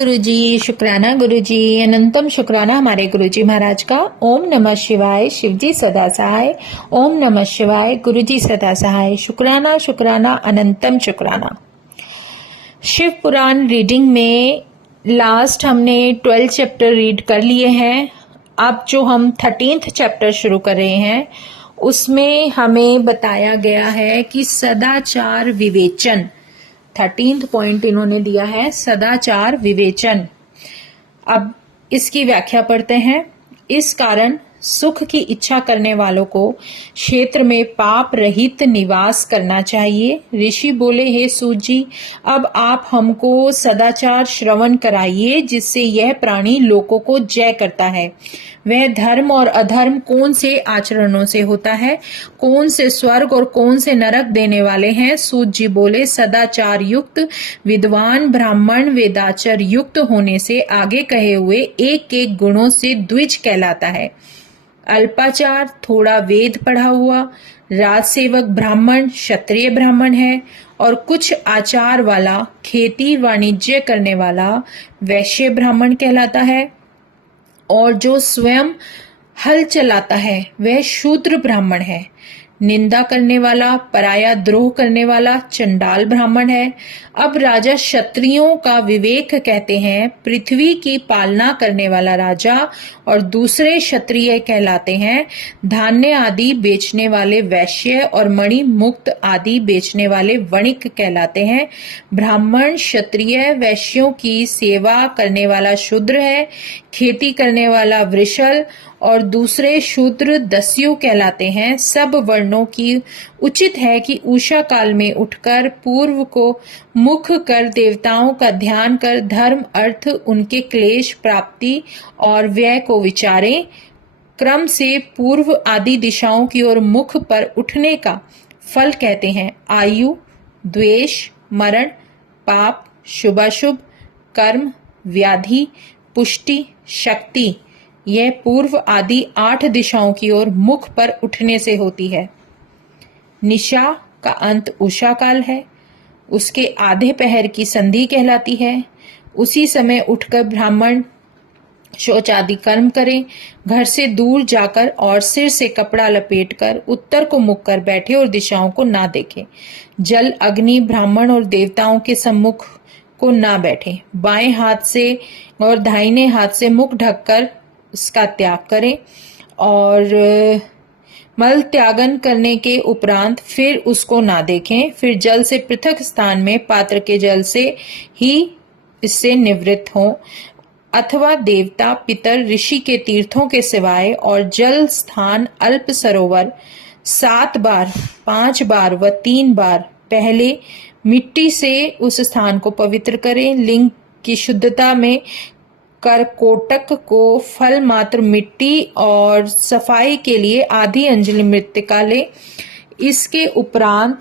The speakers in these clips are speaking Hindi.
गुरुजी शुक्राना, गुरुजी अनंतम शुक्राना हमारे गुरुजी महाराज का। ओम नमः शिवाय, शिवजी सदा सहाय। ओम नमः शिवाय, गुरुजी सदा सहाय। शुक्राना शुक्राना अनंतम शुक्राना। शिव पुराण रीडिंग में लास्ट हमने 12 चैप्टर रीड कर लिए हैं। अब जो हम 13th चैप्टर शुरू कर रहे हैं उसमें हमें बताया गया है कि सदाचार विवेचन, 13th पॉइंट इन्होंने दिया है, सदाचार विवेचन। अब इसकी व्याख्या पढ़ते हैं। इस कारण सुख की इच्छा करने वालों को क्षेत्र में पाप रहित निवास करना चाहिए। ऋषि बोले, हे सूत जी, अब आप हमको सदाचार श्रवण कराइए जिससे यह प्राणी लोकों को जय करता है। वह धर्म और अधर्म कौन से आचरणों से होता है, कौन से स्वर्ग और कौन से नरक देने वाले हैं। सूत जी बोले, सदाचार युक्त विद्वान ब्राह्मण वेदाचर युक्त होने से आगे कहे हुए एक एक गुणों से द्विज कहलाता है। अल्पाचार, थोड़ा वेद पढ़ा हुआ राजसेवक ब्राह्मण क्षत्रिय ब्राह्मण है, और कुछ आचार वाला खेती वाणिज्य करने वाला वैश्य ब्राह्मण कहलाता है, और जो स्वयं हल चलाता है वह शूद्र ब्राह्मण है। निंदा करने वाला, पराया द्रोह करने वाला चंडाल ब्राह्मण है। अब राजा क्षत्रियों का विवेक कहते हैं, पृथ्वी की पालना करने वाला राजा, और दूसरे क्षत्रिय कहलाते हैं धान्य आदि बेचने वाले वैश्य, और मणि मुक्त आदि बेचने वाले वणिक कहलाते हैं। ब्राह्मण क्षत्रिय वैश्यों की सेवा करने वाला शूद्र है, खेती करने वाला वृषल, और दूसरे शूद्र दस्यु कहलाते हैं। सब वर्णों की उचित है कि उषा काल में उठकर पूर्व को मुख कर देवताओं का ध्यान कर धर्म अर्थ उनके क्लेश प्राप्ति और व्यय को विचारें। क्रम से पूर्व आदि दिशाओं की ओर मुख पर उठने का फल कहते हैं आयु, द्वेष, मरण, पाप, शुभाशुभ, कर्म, व्याधि, पुष्टि, शक्ति। यह पूर्व आदि 8 दिशाओं की ओर मुख पर उठने से होती है। निशा का अंत उषा काल है, उसके आधे पहर की संधि कहलाती है। उसी समय उठकर ब्राह्मण शौच आदि कर्म करें, घर से दूर जाकर और सिर से कपड़ा लपेटकर उत्तर को मुख कर बैठे और दिशाओं को ना देखें। जल अग्नि ब्राह्मण और देवताओं के सम्मुख को ना बैठे। बाएं हाथ से और दाहिने हाथ से मुख ढककर उसका त्याग करें, और मल त्यागन करने के उपरांत फिर उसको ना देखें। फिर जल से पृथक स्थान में पात्र के जल से ही इससे निवृत्त हों, अथवा देवता पितर ऋषि के तीर्थों के सिवाय और जल स्थान अल्प सरोवर 7 बार 5 बार व 3 बार पहले मिट्टी से उस स्थान को पवित्र करें। लिंग की शुद्धता में करकोटक को फल मात्र मिट्टी और सफाई के लिए आधी अंजलि मृत्तिका ले। इसके उपरांत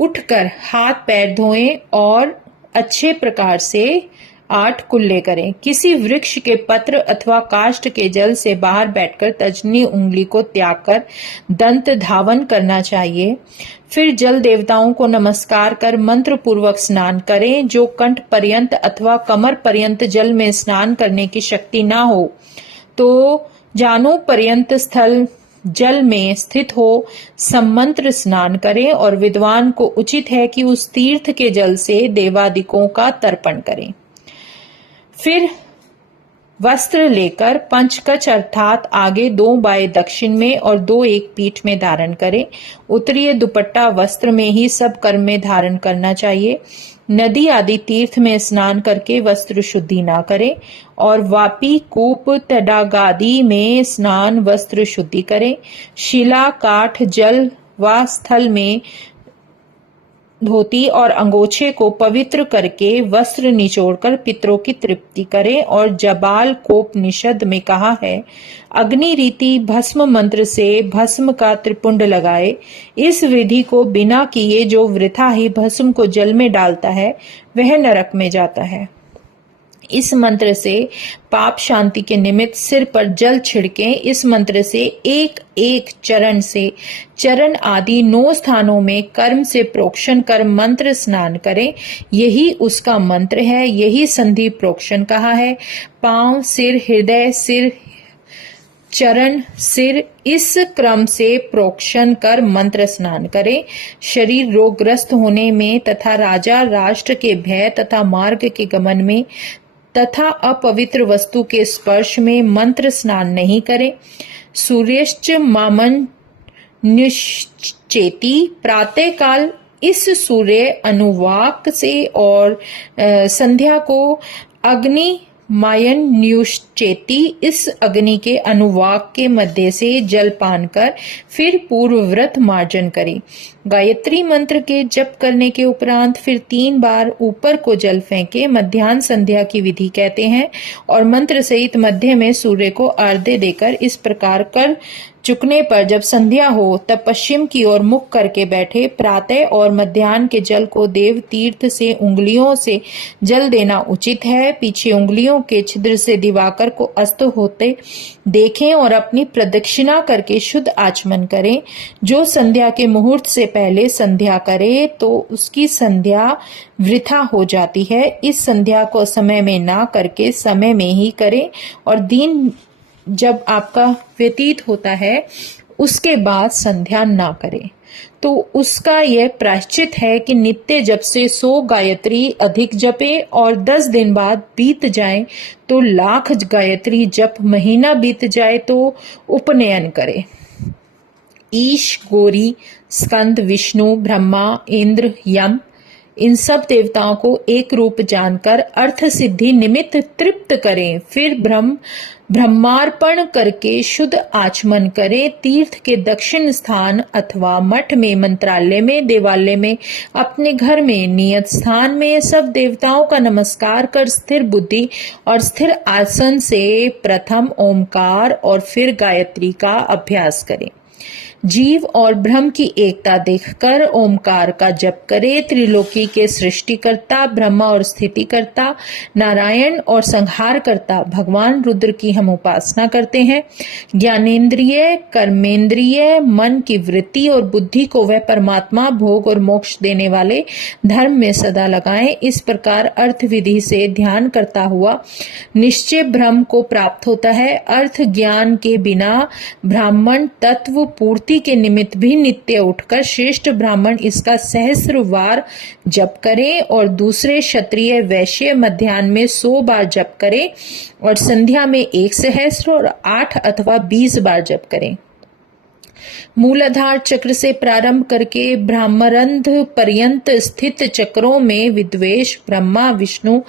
उठकर हाथ पैर धोएं और अच्छे प्रकार से 8 कुल्ले करें। किसी वृक्ष के पत्र अथवा काष्ठ के जल से बाहर बैठकर तर्जनी उंगली को त्याग कर दंत धावन करना चाहिए। फिर जल देवताओं को नमस्कार कर मंत्र पूर्वक स्नान करें। जो कंठ पर्यंत अथवा कमर पर्यंत जल में स्नान करने की शक्ति ना हो तो जानों पर्यंत स्थल जल में स्थित हो सम्मंत्र स्नान करें, और विद्वान को उचित है कि उस तीर्थ के जल से देवादिकों का तर्पण करें। फिर वस्त्र लेकर पंचकच अर्थात आगे 2 बाएं दक्षिण में और 2 एक पीठ में धारण करें। उत्तरीय दुपट्टा वस्त्र में ही सब कर्म में धारण करना चाहिए। नदी आदि तीर्थ में स्नान करके वस्त्र शुद्धि ना करें, और वापी कूप तडागादि में स्नान वस्त्र शुद्धि करें। शिला काठ जल व स्थल में धोती और अंगोछे को पवित्र करके वस्त्र निचोड़कर पितरों की तृप्ति करें। और जबाल कोपनिषद में कहा है, अग्नि रीति भस्म मंत्र से भस्म का त्रिपुंड लगाए। इस विधि को बिना किए जो वृथा ही भस्म को जल में डालता है वह नरक में जाता है। इस मंत्र से पाप शांति के निमित्त सिर पर जल छिड़कें। इस मंत्र से एक एक चरण से चरण आदि 9 स्थानों में कर्म से प्रोक्षण कर मंत्र स्नान करें। यही उसका मंत्र है, यही संधि प्रोक्षण कहा है। पांव, सिर, हृदय, सिर, चरण, सिर, इस क्रम से प्रोक्षण कर मंत्र स्नान करें। शरीर रोगग्रस्त होने में तथा राजा राष्ट्र के भय तथा मार्ग के गमन में तथा अपवित्र वस्तु के स्पर्श में मंत्र स्नान नहीं करें। सूर्यश्च मामन निश्चेति, प्रातः काल इस सूर्य अनुवाक से और संध्या को अग्नि मायन न्युश्चेति, इस अग्नि के अनुवाक के मध्य से जल पान कर फिर पूर्व व्रत मार्जन करें। गायत्री मंत्र के जप करने के उपरांत फिर 3 बार ऊपर को जल फेंके। मध्याह्न संध्या की विधि कहते हैं और मंत्र सहित मध्य में सूर्य को अर्घ्य देकर इस प्रकार कर चुकने पर जब संध्या हो तब पश्चिम की ओर मुख करके बैठे। प्रातः और मध्याह्न के जल को देव तीर्थ से उंगलियों से जल देना उचित है। पीछे उंगलियों के छिद्र से दिवाकर को अस्त होते देखें और अपनी प्रदक्षिणा करके शुद्ध आचमन करें। जो संध्या के मुहूर्त से पहले संध्या करे तो उसकी संध्या वृथा हो जाती है। इस संध्या को समय में ना करके समय में ही करें और दिन जब आपका व्यतीत होता है उसके बाद संध्या ना करें। तो उसका यह प्रायश्चित है कि नित्य जप से 100 गायत्री अधिक जपे और 10 दिन बाद बीत जाए तो 1,00,000 गायत्री जप, महीना बीत जाए तो उपनयन करे। ईश, गौरी, स्कंद, विष्णु, ब्रह्मा, इंद्र, यम, इन सब देवताओं को एक रूप जानकर अर्थ सिद्धि निमित्त तृप्त करें। फिर ब्रह्मार्पण करके शुद्ध आचमन करें। तीर्थ के दक्षिण स्थान अथवा मठ में, मंत्रालय में, देवालय में, अपने घर में, नियत स्थान में सब देवताओं का नमस्कार कर स्थिर बुद्धि और स्थिर आसन से प्रथम ओमकार और फिर गायत्री का अभ्यास करें। जीव और ब्रह्म की एकता देखकर ओमकार का जप करे। त्रिलोकी के सृष्टिकर्ता ब्रह्मा और स्थितिकर्ता नारायण और संहार करता भगवान रुद्र की हम उपासना करते हैं। ज्ञानेन्द्रिय, कर्मेंद्रिय, मन की वृत्ति और बुद्धि को वह परमात्मा भोग और मोक्ष देने वाले धर्म में सदा लगाएं। इस प्रकार अर्थ विधि से ध्यान करता हुआ निश्चय ब्रह्म को प्राप्त होता है। अर्थ ज्ञान के बिना ब्राह्मण तत्व पूर्ति के निमित्त भी नित्य उठकर श्रेष्ठ ब्राह्मण इसका सहस्रवार जप करें और दूसरे क्षत्रिय वैश्य मध्याह्न में 100 बार जप करें और संध्या में 1 सहस्र और 8 अथवा 20 बार जप करें। मूलाधार चक्र से प्रारंभ करके ब्रह्मरंध्र पर्यंत स्थित चक्रों में विद्वेष, ब्रह्मा, विष्णु,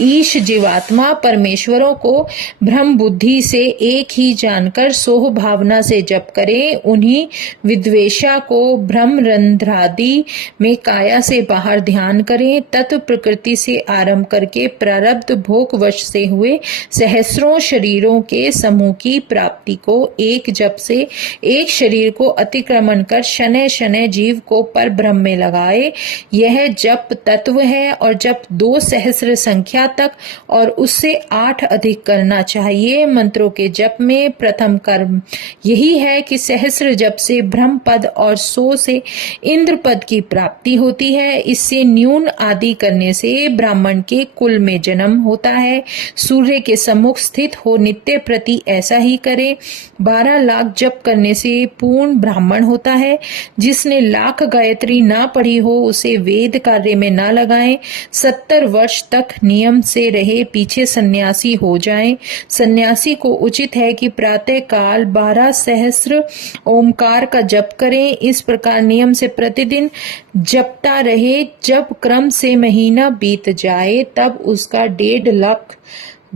ईश, जीवात्मा, परमेश्वरों को ब्रह्म बुद्धि से एक ही जानकर सोह भावना से जप करें। उन्हीं विद्वेषा को ब्रह्मरंध्रादि में काया से बाहर ध्यान करें। तत्व प्रकृति से आरंभ करके प्रारब्ध भोग वश से हुए सहस्रों शरीरों के समूह की प्राप्ति को एक जप से एक शरीर को अतिक्रमण कर शनय शनय जीव को पर ब्रह्म में लगाए। यह जप तत्व है और जप 2 सहस्र संख्या तक और उससे 8 अधिक करना चाहिए। मंत्रों के जप में प्रथम कर्म यही है कि सहस्र जप से ब्रह्म पद और 100 से इंद्र पद की प्राप्ति होती है। इससे न्यून आदि करने से ब्राह्मण के कुल में जन्म होता है। सूर्य के सम्मुख स्थित हो नित्य प्रति ऐसा ही करे। 12 लाख जप करने से पूर्ण ब्राह्मण होता है। जिसने 1,00,000 गायत्री ना पढ़ी हो उसे वेद कार्य में ना लगाएं। 70 वर्ष तक नियम से रहे, पीछे सन्यासी हो जाएं। सन्यासी को उचित है कि प्रातः काल 12 सहस्र ओमकार का जप करें। इस प्रकार नियम से प्रतिदिन जपता रहे। जब क्रम से महीना बीत जाए तब उसका 1.5 लाख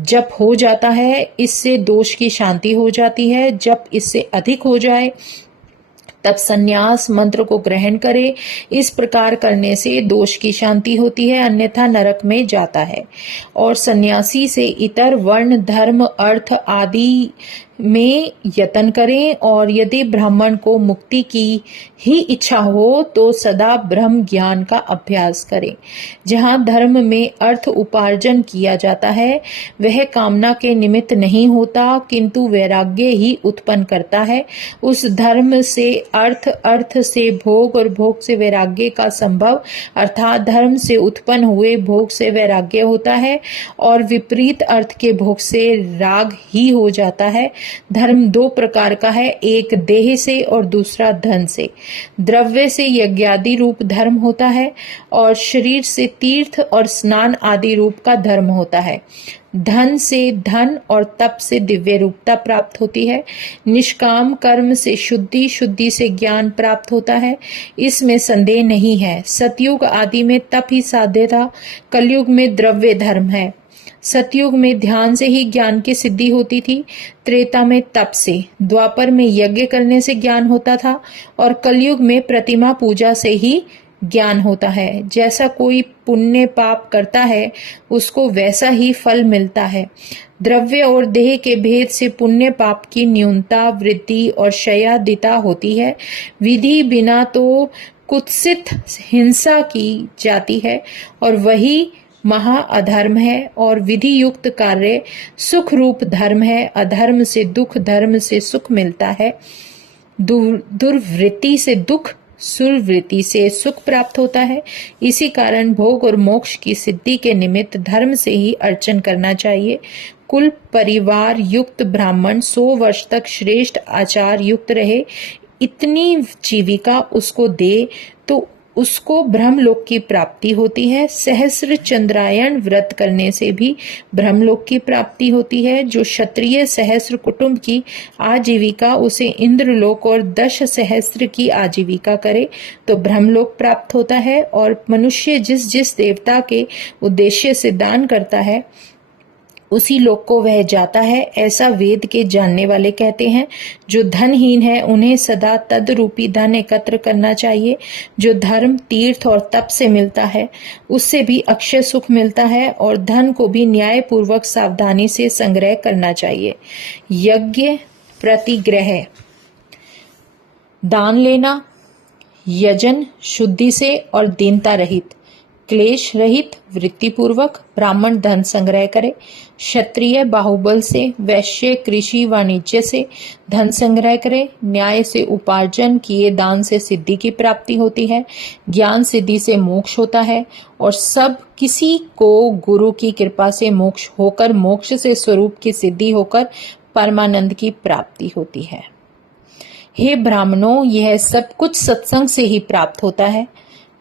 जप हो जाता है। इससे दोष की शांति हो जाती है। जब इससे अधिक हो जाए तब संन्यास मंत्र को ग्रहण करे। इस प्रकार करने से दोष की शांति होती है, अन्यथा नरक में जाता है। और सन्यासी से इतर वर्ण, धर्म, अर्थ आदि में यत्न करें और यदि ब्राह्मण को मुक्ति की ही इच्छा हो तो सदा ब्रह्म ज्ञान का अभ्यास करें। जहाँ धर्म में अर्थ उपार्जन किया जाता है वह कामना के निमित्त नहीं होता किंतु वैराग्य ही उत्पन्न करता है। उस धर्म से अर्थ, अर्थ से भोग और भोग से वैराग्य का संभव अर्थात धर्म से उत्पन्न हुए भोग से वैराग्य होता है और विपरीत अर्थ के भोग से राग ही हो जाता है। धर्म दो प्रकार का है, एक देह से और दूसरा धन से। द्रव्य से यज्ञादि रूप धर्म होता है और शरीर से तीर्थ और स्नान आदि रूप का धर्म होता है। धन से धन और तप से दिव्य रूपता प्राप्त होती है। निष्काम कर्म से शुद्धि, शुद्धि से ज्ञान प्राप्त होता है, इसमें संदेह नहीं है। सतयुग आदि में तप ही साध्य था, कलयुग में द्रव्य धर्म है। सतयुग में ध्यान से ही ज्ञान की सिद्धि होती थी, त्रेता में तप से, द्वापर में यज्ञ करने से ज्ञान होता था और कलयुग में प्रतिमा पूजा से ही ज्ञान होता है। जैसा कोई पुण्य पाप करता है उसको वैसा ही फल मिलता है। द्रव्य और देह के भेद से पुण्य पाप की न्यूनता, वृद्धि और क्षयादिता होती है। विधि बिना तो कुत्सित हिंसा की जाती है और वही महा अधर्म है और विधि युक्त कार्य सुख रूप धर्म है। अधर्म से दुख, धर्म से सुख मिलता है। दुर्वृत्ति से दुख, सुरवृत्ति से सुख प्राप्त होता है। इसी कारण भोग और मोक्ष की सिद्धि के निमित्त धर्म से ही अर्चन करना चाहिए। कुल परिवार युक्त ब्राह्मण 100 वर्ष तक श्रेष्ठ आचार युक्त रहे, इतनी जीविका उसको दे तो उसको ब्रह्मलोक की प्राप्ति होती है। सहस्र चंद्रायण व्रत करने से भी ब्रह्मलोक की प्राप्ति होती है। जो क्षत्रिय सहस्र कुटुंब की आजीविका उसे इंद्रलोक और 10 सहस्र की आजीविका करे तो ब्रह्मलोक प्राप्त होता है। और मनुष्य जिस जिस देवता के उद्देश्य से दान करता है उसी लोक को वह जाता है, ऐसा वेद के जानने वाले कहते हैं। जो धनहीन है उन्हें सदा तद रूपी धन एकत्र करना चाहिए। जो धर्म, तीर्थ और तप से मिलता है उससे भी अक्षय सुख मिलता है और धन को भी न्याय पूर्वक सावधानी से संग्रह करना चाहिए। यज्ञ, प्रतिग्रह, दान लेना, यजन शुद्धि से और दीनता रहित, क्लेश रहित, वृत्ति पूर्वक ब्राह्मण धन संग्रह करे। क्षत्रिय बाहुबल से, वैश्य कृषि वाणिज्य से धन संग्रह करे। न्याय से उपार्जन किए दान से सिद्धि की प्राप्ति होती है। ज्ञान सिद्धि से मोक्ष होता है और सब किसी को गुरु की कृपा से मोक्ष होकर, मोक्ष से स्वरूप की सिद्धि होकर परमानंद की प्राप्ति होती है। हे ब्राह्मणों, यह सब कुछ सत्संग से ही प्राप्त होता है।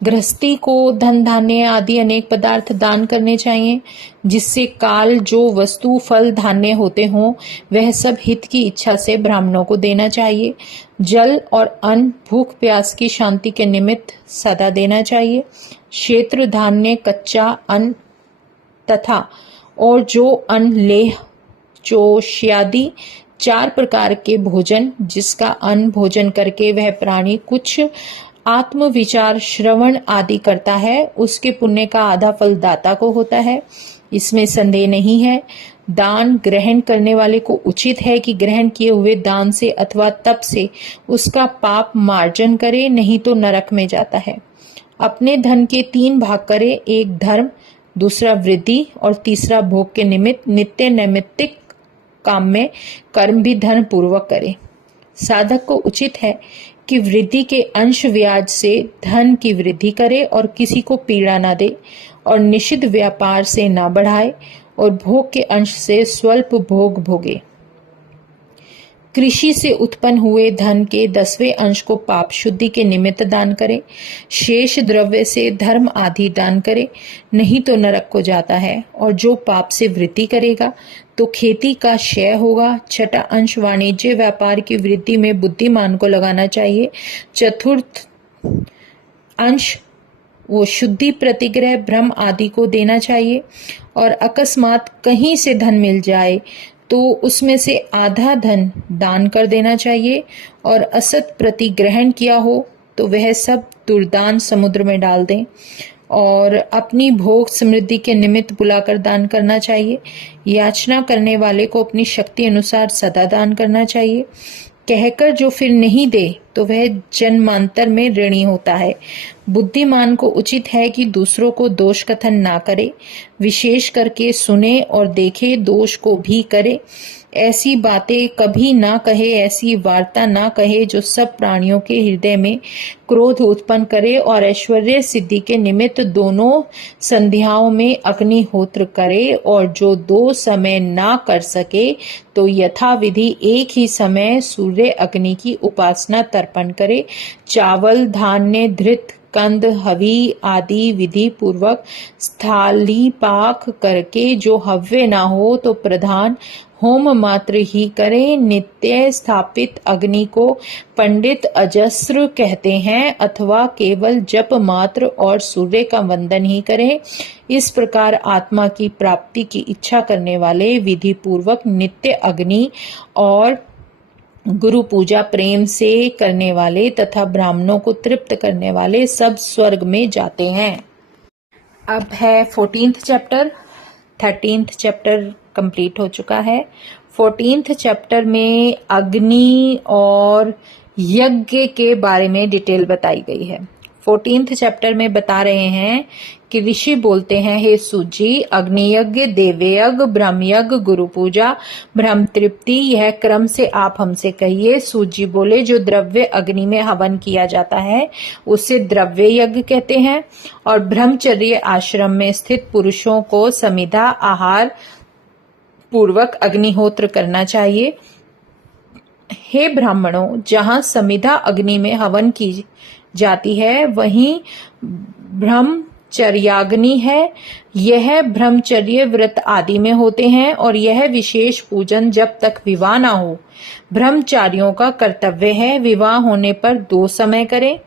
गृहस्थी को धन, धान्य आदि अनेक पदार्थ दान करने चाहिए, जिससे काल जो वस्तु, फल, धान्य होते हों वह सब हित की इच्छा से ब्राह्मणों को देना चाहिए। जल और अन्न भूख प्यास की शांति के निमित्त सदा देना चाहिए। क्षेत्र, धान्य, कच्चा अन्न तथा और जो अन्न, लेह, चोष्यादि 4 प्रकार के भोजन, जिसका अन्न भोजन करके वह प्राणी कुछ आत्म विचार, श्रवण आदि करता है, उसके पुण्य का आधा फल दाता को होता है, इसमें संदेह नहीं है। दान ग्रहण करने वाले को उचित है कि ग्रहण किए हुए दान से अथवा तप से उसका पाप मार्जन करे, नहीं तो नरक में जाता है। अपने धन के 3 भाग करे, एक धर्म, दूसरा वृद्धि और तीसरा भोग के निमित्त नित्य नैमित्तिक काम में कर्म भी धन पूर्वक करे। साधक को उचित है कि वृद्धि के अंश व्याज से धन की वृद्धि करे और किसी को पीड़ा न दे और निषिद्ध व्यापार से न बढ़ाए और भोग के अंश से स्वल्प भोग भोगे। कृषि से उत्पन्न हुए धन के 10वें अंश को पाप शुद्धि के निमित्त दान करे। शेष द्रव्य से धर्म आदि दान करे, नहीं तो नरक को जाता है। और जो पाप से वृद्धि करेगा तो खेती का क्षय होगा। छठा अंश वाणिज्य व्यापार की वृद्धि में बुद्धिमान को लगाना चाहिए। चतुर्थ अंश वो शुद्धि, प्रतिग्रह, ब्रह्म आदि को देना चाहिए। और अकस्मात कहीं से धन मिल जाए तो उसमें से आधा धन दान कर देना चाहिए। और असत प्रतिग्रहण किया हो तो वह सब दुर्दान समुद्र में डाल दें। और अपनी भोग समृद्धि के निमित्त बुलाकर दान करना चाहिए। याचना करने वाले को अपनी शक्ति अनुसार सदा दान करना चाहिए। कहकर जो फिर नहीं दे तो वह जन्मांतर में ऋणी होता है। बुद्धिमान को उचित है कि दूसरों को दोष कथन ना करे, विशेष करके सुने और देखे, दोष को भी करे। ऐसी बातें कभी ना कहे, ऐसी वार्ता ना कहे जो सब प्राणियों के हृदय में क्रोध उत्पन्न करे और ऐश्वर्य सिद्धि के निमित्त दोनों संध्याओं में अग्निहोत्र करे, और जो दो समय ना कर सके तो यथाविधि एक ही समय सूर्य अग्नि की उपासना तर्पण करे। चावल, धान्य, धृत, कंद, हवि आदि विधि पूर्वक स्थाली पाक करके जो हव्य ना हो तो प्रधान होम मात्र ही करे। नित्य स्थापित अग्नि को पंडित अजस्र कहते हैं, अथवा केवल जप मात्र और सूर्य का वंदन ही करे। इस प्रकार आत्मा की प्राप्ति की इच्छा करने वाले विधि पूर्वक नित्य अग्नि और गुरु पूजा प्रेम से करने वाले तथा ब्राह्मणों को तृप्त करने वाले सब स्वर्ग में जाते हैं। अब है 14th chapter. 13th chapter complete हो चुका है। 14th चैप्टर में अग्नि और यज्ञ के बारे में डिटेल बताई गई है। 14th चैप्टर में बता रहे हैं कि ऋषि बोलते हैं, हे सूत जी, अग्नि यज्ञ, देवयज्ञ, ब्रह्म यज्ञ, गुरु पूजा, ब्रह्म तृप्ति, यह क्रम से आप हमसे कहिए। सूत जी बोले, जो द्रव्य अग्नि में हवन किया जाता है उसे द्रव्य यज्ञ कहते हैं, और ब्रह्मचर्य आश्रम में स्थित पुरुषों को समिधा आहार पूर्वक अग्निहोत्र करना चाहिए। हे ब्राह्मणों, जहां समिधा अग्नि में हवन की जाती है वहीं ब्रह्मचर्याग्नि है। यह ब्रह्मचर्य व्रत आदि में होते हैं, और यह विशेष पूजन जब तक विवाह ना हो ब्रह्मचारियों का कर्तव्य है। विवाह होने पर 2 समय करें,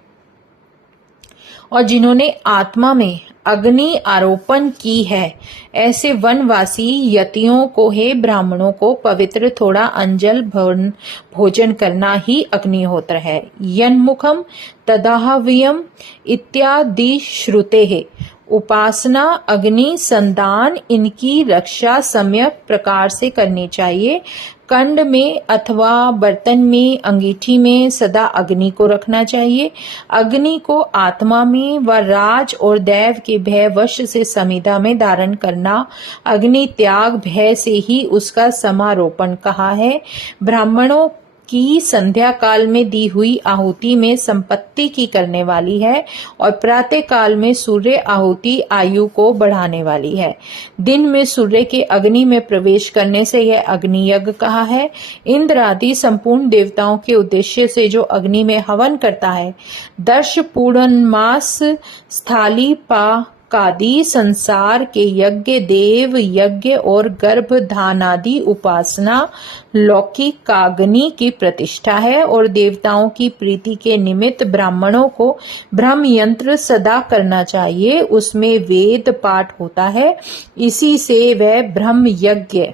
और जिन्होंने आत्मा में अग्नि आरोपण की है ऐसे वनवासी यतियों को, हे ब्राह्मणों को पवित्र थोड़ा अंजल भोजन करना ही अग्निहोत्र है। यन्मुखम तदाहव्यम इत्यादि श्रुते है। उपासना, अग्नि, संदान, इनकी रक्षा सम्यक प्रकार से करनी चाहिए। कंड में अथवा बर्तन में, अंगीठी में सदा अग्नि को रखना चाहिए। अग्नि को आत्मा में व राज और दैव के भय वश से समिधा में धारण करना अग्नि त्याग भय से ही उसका समारोपण कहा है। ब्राह्मणों की संध्या काल में दी हुई आहुति में संपत्ति की करने वाली है, और प्रातः काल में सूर्य आहुति आयु को बढ़ाने वाली है। दिन में सूर्य के अग्नि में प्रवेश करने से यह अग्नि यज्ञ कहा है। इंद्र आदि संपूर्ण देवताओं के उद्देश्य से जो अग्नि में हवन करता है, दर्श पूर्णमास स्थाली पाकादि संसार के यज्ञ, देव यज्ञ और गर्भधानादि उपासना लौकिकाग्नि की प्रतिष्ठा है, और देवताओं की प्रीति के निमित्त ब्राह्मणों को ब्रह्म यंत्र सदा करना चाहिए। उसमें वेद पाठ होता है, इसी से वह ब्रह्म यज्ञ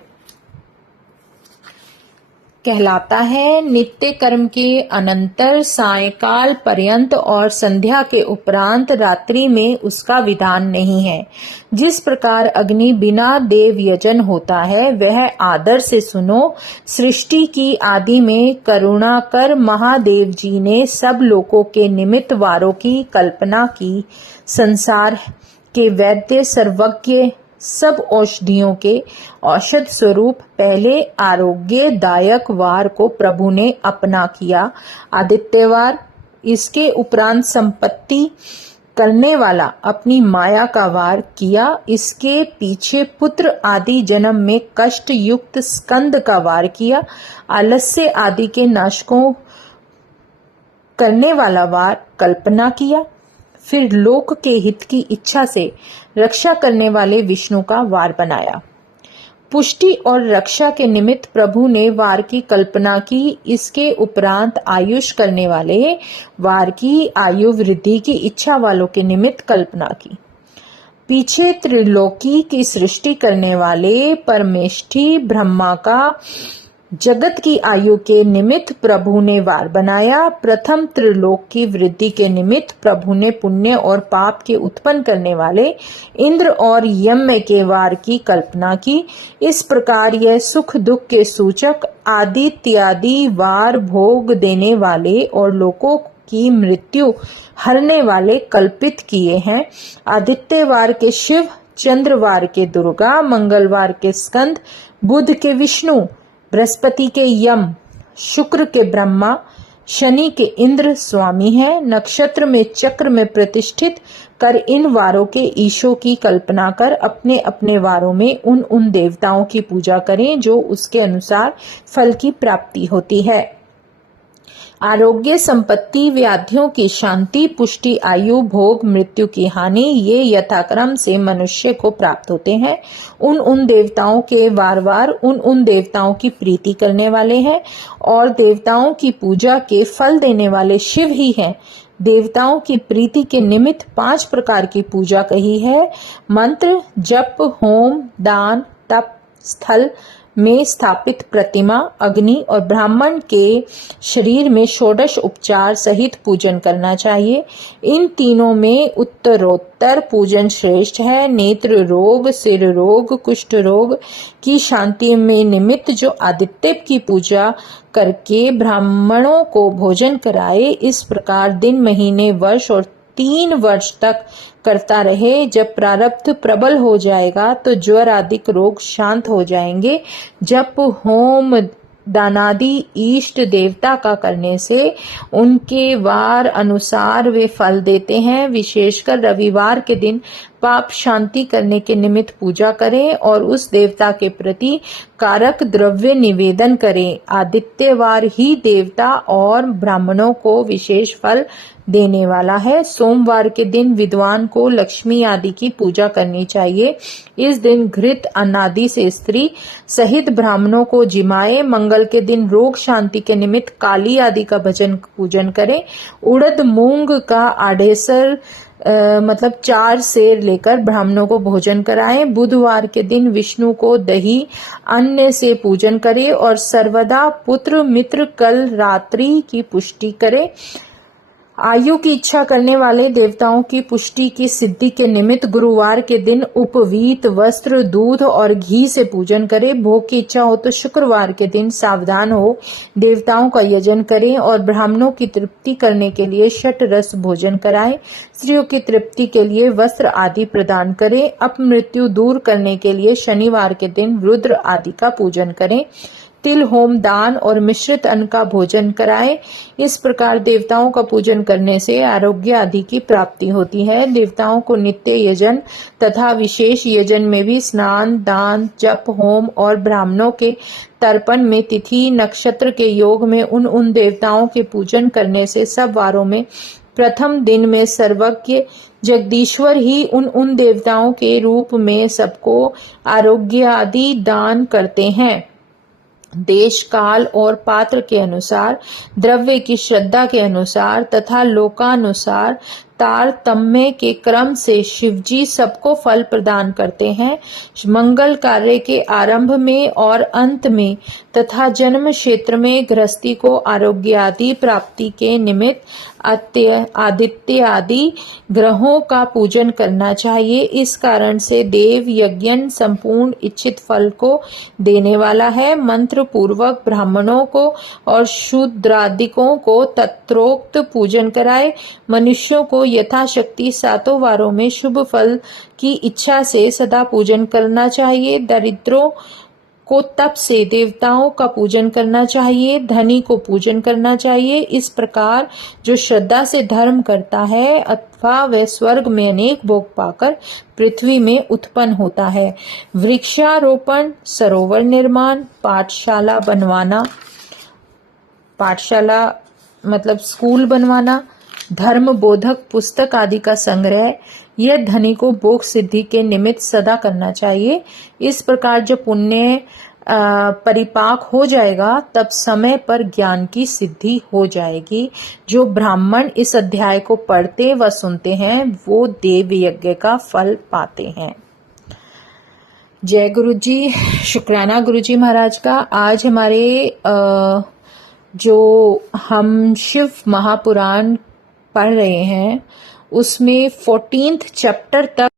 कहलाता है। नित्य कर्म के अनंतर सायकाल पर्यंत और संध्या के उपरांत रात्रि में उसका विधान नहीं है। जिस प्रकार अग्नि बिना देव यजन होता है वह आदर से सुनो। सृष्टि की आदि में करुणाकर महादेव जी ने सब लोगों के निमित्त वारों की कल्पना की। संसार के वैद्य सर्वज्ञ सब औषधियों के औषध स्वरूप पहले आरोग्यदायक वार को प्रभु ने अपना किया, आदित्यवार। इसके उपरांत संपत्ति करने वाला अपनी माया का वार किया। इसके पीछे पुत्र आदि जन्म में कष्ट युक्त स्कंद का वार किया। आलस्य आदि के नाशकों करने वाला वार कल्पना किया। फिर लोक के हित की इच्छा से रक्षा करने वाले विष्णु का वार बनाया। पुष्टि और रक्षा के निमित्त प्रभु ने वार की कल्पना की। इसके उपरांत आयुष करने वाले वार की, आयु वृद्धि की इच्छा वालों के निमित्त कल्पना की। पीछे त्रिलोकी की सृष्टि करने वाले परमेष्ठी ब्रह्मा का जगत की आयु के निमित्त प्रभु ने वार बनाया। प्रथम त्रिलोक की वृद्धि के निमित्त प्रभु ने पुण्य और पाप के उत्पन्न करने वाले इंद्र और यम के वार की कल्पना की। इस प्रकार यह सुख दुख के सूचक आदि इत्यादि वार भोग देने वाले और लोगों की मृत्यु हरने वाले कल्पित किए हैं। आदित्यवार के शिव, चंद्रवार के दुर्गा, मंगलवार के स्कंद, बुध के विष्णु, बृहस्पति के यम, शुक्र के ब्रह्मा, शनि के इंद्र स्वामी हैं। नक्षत्र में चक्र में प्रतिष्ठित कर इन वारों के ईशों की कल्पना कर अपने अपने वारों में उन देवताओं की पूजा करें जो उसके अनुसार फल की प्राप्ति होती है। आरोग्य, संपत्ति, व्याधियों की शांति, पुष्टि, आयु, भोग, मृत्यु की हानि, ये यथाक्रम से मनुष्य को प्राप्त होते हैं। उन देवताओं के वार उन देवताओं की प्रीति करने वाले हैं और देवताओं की पूजा के फल देने वाले शिव ही हैं। देवताओं की प्रीति के निमित्त 5 प्रकार की पूजा कही है। मंत्र, जप, होम, दान, तप, स्थल में स्थापित प्रतिमा, अग्नि और ब्राह्मण के शरीर में षोडश उपचार सहित पूजन करना चाहिए। इन तीनों में उत्तरोत्तर पूजन श्रेष्ठ है। नेत्र रोग, सिर रोग, कुष्ठ रोग की शांति में निमित्त जो आदित्य की पूजा करके ब्राह्मणों को भोजन कराए, इस प्रकार दिन, महीने, वर्ष और 3 वर्ष तक करता रहे। जब प्रारब्ध प्रबल हो जाएगा तो ज्वर आदि रोग शांत हो जाएंगे। जप, होम, दानादि इष्ट देवता का करने से उनके वार अनुसार वे फल देते हैं। विशेषकर रविवार के दिन पाप शांति करने के निमित्त पूजा करें और उस देवता के प्रति कारक द्रव्य निवेदन करें। आदित्यवार ही देवता और ब्राह्मणों को विशेष फल देने वाला है। सोमवार के दिन विद्वान को लक्ष्मी आदि की पूजा करनी चाहिए। इस दिन घृत अन्नादि से स्त्री सहित ब्राह्मणों को जिमाए। मंगल के दिन रोग शांति के निमित्त काली आदि का भजन पूजन करें। उड़द मूंग का आढ़ेसर मतलब 4 सेर लेकर ब्राह्मणों को भोजन कराएं। बुधवार के दिन विष्णु को दही अन्न से पूजन करें और सर्वदा पुत्र मित्र कल रात्रि की पुष्टि करें। आयु की इच्छा करने वाले देवताओं की पुष्टि की सिद्धि के निमित्त गुरुवार के दिन उपवीत वस्त्र, दूध और घी से पूजन करें। भोग की इच्छा हो तो शुक्रवार के दिन सावधान हो देवताओं का यजन करें और ब्राह्मणों की तृप्ति करने के लिए षट रस भोजन कराएं। स्त्रियों की तृप्ति के लिए वस्त्र आदि प्रदान करें। अपमृत्यु दूर करने के लिए शनिवार के दिन रुद्र आदि का पूजन करें। तिल, होम, दान और मिश्रित अन्न का भोजन कराएं। इस प्रकार देवताओं का पूजन करने से आरोग्य आदि की प्राप्ति होती है। देवताओं को नित्य यजन तथा विशेष यजन में भी स्नान, दान, जप, होम और ब्राह्मणों के तर्पण में तिथि नक्षत्र के योग में उन देवताओं के पूजन करने से सब वारों में प्रथम दिन में सर्वज्ञ जगदीश्वर ही उन देवताओं के रूप में सबको आरोग्य आदि दान करते हैं। देश, काल और पात्र के अनुसार, द्रव्य की श्रद्धा के अनुसार तथा लोकानुसार तारतम्य के क्रम से शिवजी सबको फल प्रदान करते हैं। मंगल कार्य के आरंभ में और अंत में तथा जन्म क्षेत्र में गृहस्थी को आरोग्य आदि प्राप्ति के निमित्त आदित्य आदि ग्रहों का पूजन करना चाहिए। इस कारण से देव यज्ञ संपूर्ण इच्छित फल को देने वाला है। मंत्र पूर्वक ब्राह्मणों को और शूद्रादिकों को तत्रोक्त पूजन कराए। मनुष्यों को यथाशक्ति 7 वारों में शुभ फल की इच्छा से सदा पूजन करना चाहिए। दरिद्रों को तप से देवताओं का पूजन करना चाहिए। धनी को पूजन करना चाहिए। इस प्रकार जो श्रद्धा से धर्म करता है अथवा वह स्वर्ग में अनेक भोग पाकर पृथ्वी में उत्पन्न होता है। वृक्षारोपण, सरोवर निर्माण, पाठशाला बनवाना, पाठशाला मतलब स्कूल बनवाना, धर्म बोधक पुस्तक आदि का संग्रह, यह धनी को भोग सिद्धि के निमित्त सदा करना चाहिए। इस प्रकार जब पुण्य परिपाक हो जाएगा तब समय पर ज्ञान की सिद्धि हो जाएगी। जो ब्राह्मण इस अध्याय को पढ़ते व सुनते हैं वो देव यज्ञ का फल पाते हैं। जय गुरु जी। शुक्राना गुरु जी महाराज का। आज हमारे जो हम शिव महापुराण पढ़ रहे हैं उसमें 14th चैप्टर तक